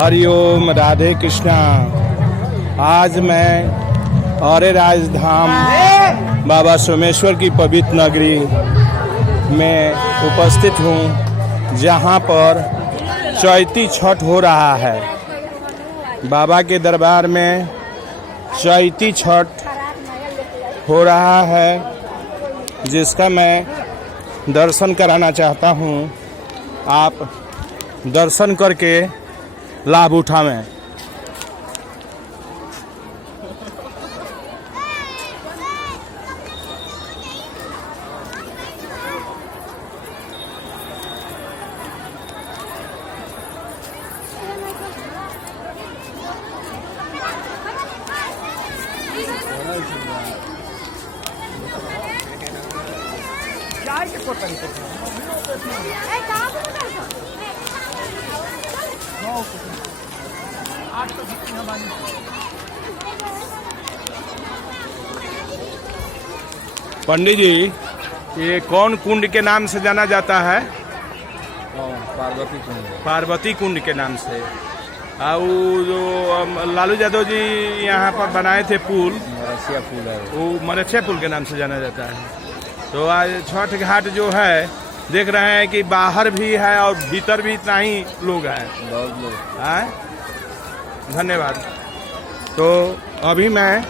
हरिओम राधे कृष्णा। आज मैं औरे राजधाम बाबा सोमेश्वर की पवित्र नगरी में उपस्थित हूँ, जहाँ पर चैती छठ हो रहा है। बाबा के दरबार में चैती छठ हो रहा है, जिसका मैं दर्शन कराना चाहता हूँ। आप दर्शन करके लाभ उठावें। पंडित जी, ये कौन कुंड के नाम से जाना जाता है? पार्वती कुंड। पार्वती कुंड के नाम से। और जो लालू यादव जी यहाँ पर बनाए थे पुल, मरसिया पुल है, वो मरछिया पुल के नाम से जाना जाता है। तो आज छठ घाट जो है, देख रहे हैं कि बाहर भी है और भीतर भी इतना ही लोग हैं, बहुत लोग हैं। धन्यवाद। तो अभी मैं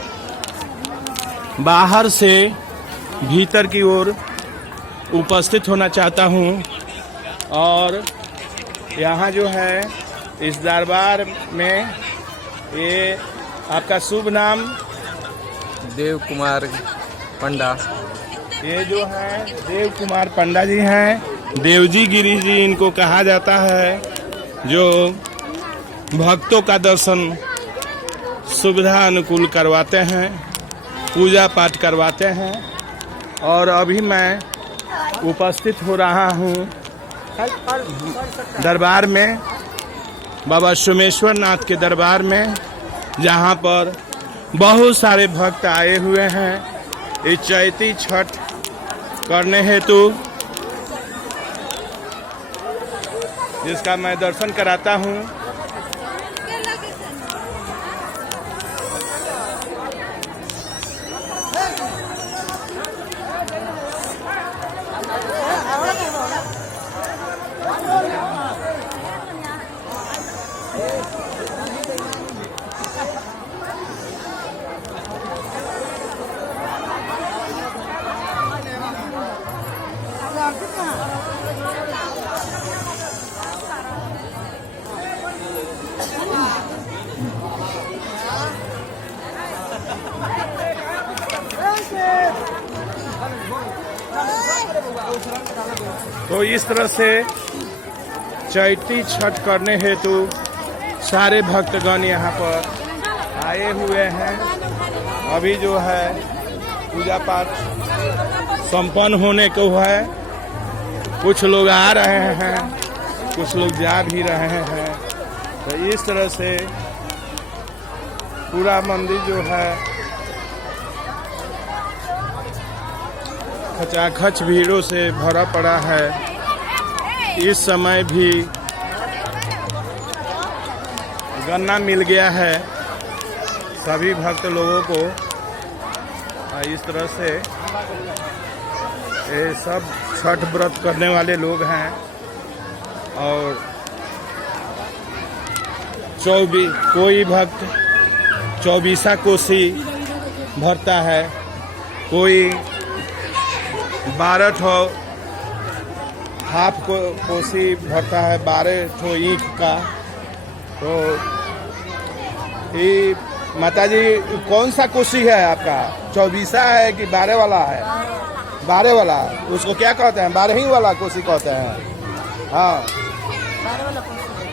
बाहर से भीतर की ओर उपस्थित होना चाहता हूँ, और यहाँ जो है इस दरबार में, ये आपका शुभ नाम? देव कुमार पंडा। ये जो है देव कुमार पंडा जी हैं। देवजी गिरी जी इनको कहा जाता है, जो भक्तों का दर्शन सुविधा अनुकूल करवाते हैं, पूजा पाठ करवाते हैं। और अभी मैं उपस्थित हो रहा हूँ दरबार में, बाबा सोमेश्वर नाथ के दरबार में, जहाँ पर बहुत सारे भक्त आए हुए हैं इस चैती छठ करने हेतु, जिसका मैं दर्शन कराता हूँ। तो इस तरह से चैती छठ करने हेतु सारे भक्तगण यहाँ पर आए हुए हैं। अभी जो है पूजा पाठ संपन्न होने को है। कुछ लोग आ रहे हैं, कुछ लोग जा भी रहे हैं। तो इस तरह से पूरा मंदिर जो है खचाखच भीड़ों से भरा पड़ा है। इस समय भी गन्ना मिल गया है सभी भक्त लोगों को। इस तरह से ये सब छठ व्रत करने वाले लोग हैं। और कोई भक्त 24 कोसी भरता है, कोई 12 ठो हाफ कोसी भरता है, 12 ठो ईंख का। तो ये माताजी कौन सा कोसी है आपका? 24 है कि 12 वाला है? 12 वाला। उसको क्या कहते हैं? 12 ही वाला कोसी कहते हैं। हाँ,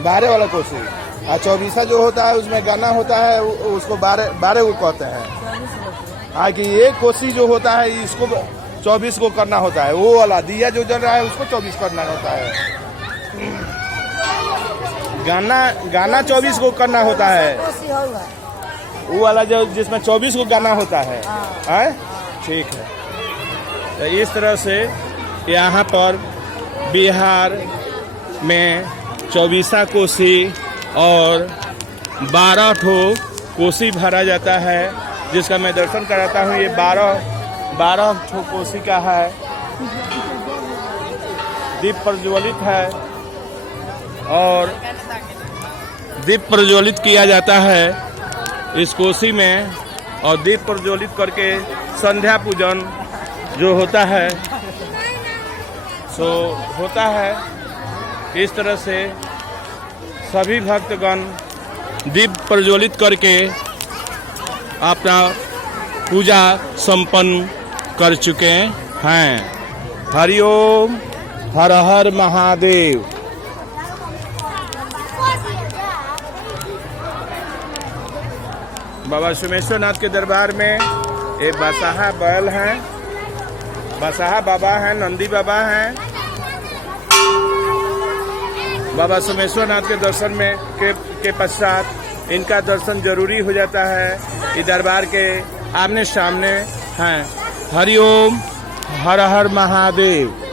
12 वाला कोसी। और 24 जो होता है उसमें गाना होता है, उसको 12 को कहते हैं। हाँ, कि ये कोसी जो होता है इसको 24 को करना होता है। वो वाला दिया जो जल रहा है उसको 24 करना होता है। गाना 24 को करना होता है। वो वाला जो जिसमें 24 को गाना होता है। ठीक है। तो इस तरह से यहाँ पर बिहार में 24 कोसी और 12 ठो कोसी भरा जाता है, जिसका मैं दर्शन कराता हूँ। ये 12 ठो कोसी का है। दीप प्रज्वलित है और दीप प्रज्वलित किया जाता है इस कोसी में, और दीप प्रज्वलित करके संध्या पूजन जो होता है सो होता है। इस तरह से सभी भक्तगण दीप प्रज्वलित करके अपना पूजा संपन्न कर चुके हैं। हरिओम, हर हर महादेव। बाबा सोमेश्वर नाथ के दरबार में एक बसाहा बैल हैं, बसाहा बाबा हैं, नंदी बाबा हैं। बाबा सोमेश्वर नाथ के दर्शन में के पश्चात इनका दर्शन जरूरी हो जाता है। ये दरबार के आमने सामने हैं। हरिओम, हर हर महादेव।